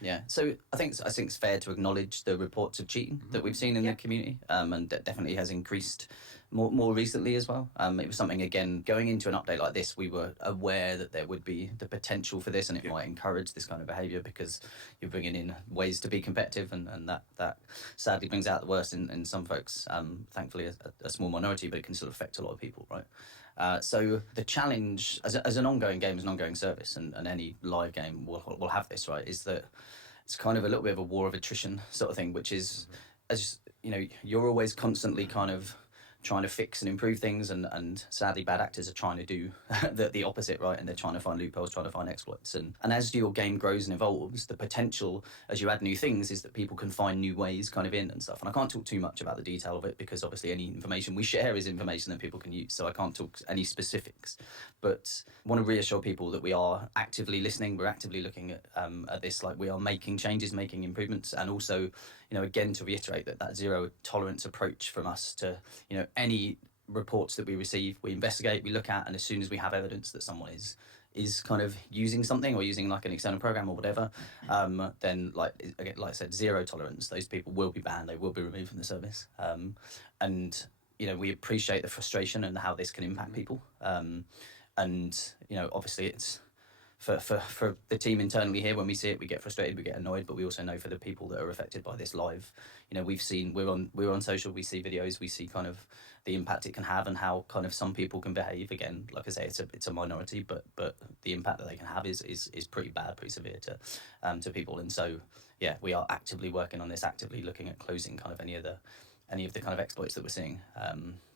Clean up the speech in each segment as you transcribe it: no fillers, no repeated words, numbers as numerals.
Yeah, so I think it's fair to acknowledge the reports of cheating that we've seen in the community, and that definitely has increased more recently as well. It was something, again, going into an update like this, we were aware that there would be the potential for this, and it might encourage this kind of behaviour because you're bringing in ways to be competitive, and that sadly brings out the worst in some folks. Thankfully, a small minority, but it can still affect a lot of people, right? So the challenge as an ongoing game, as an ongoing service, and any live game will have this, right, is that it's kind of a little bit of a war of attrition sort of thing, which is, as you know, you're always constantly kind of trying to fix and improve things, and sadly bad actors are trying to do the opposite, right? And they're trying to find loopholes, trying to find exploits, and as your game grows and evolves, the potential as you add new things is that people can find new ways kind of in and stuff. And I can't talk too much about the detail of it because obviously any information we share is information that people can use, so I can't talk any specifics, but I want to reassure people that we are actively listening, we're actively looking at this, like we are making changes, making improvements, and also, you know, again, to reiterate that zero tolerance approach from us to, you know, any reports that we receive, we investigate, we look at, and as soon as we have evidence that someone is kind of using something or using like an external program or whatever, then like I said, zero tolerance. Those people will be banned, they will be removed from the service, and you know, we appreciate the frustration and how this can impact people, and you know, obviously it's for the team internally here, when we see it, we get frustrated, we get annoyed, but we also know for the people that are affected by this live, you know, we're on social, we see videos, we see kind of the impact it can have and how kind of some people can behave. Again, like I say, it's a minority, but the impact that they can have is pretty bad, pretty severe to people. And so yeah, we are actively working on this, actively looking at closing kind of any of the kind of exploits that we're seeing.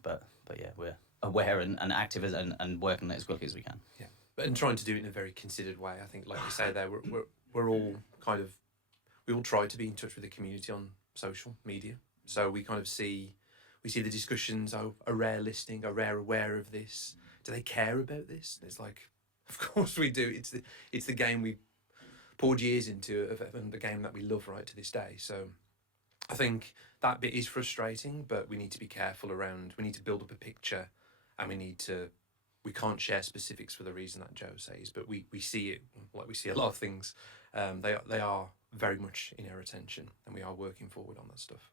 But yeah, we're aware and active and working as quickly as we can. Yeah. And trying to do it in a very considered way. I think, like you say there, we're all kind of, we all try to be in touch with the community on social media. So we kind of see the discussions, are Rare listening, are Rare aware of this? Do they care about this? And it's like, of course we do. It's the game we poured years into, and the game that we love right to this day. So I think that bit is frustrating, but we need to be careful around, we need to build up a picture, and we can't share specifics for the reason that Joe says, but we see it, like we see a lot of things. They are very much in our attention, and we are working forward on that stuff.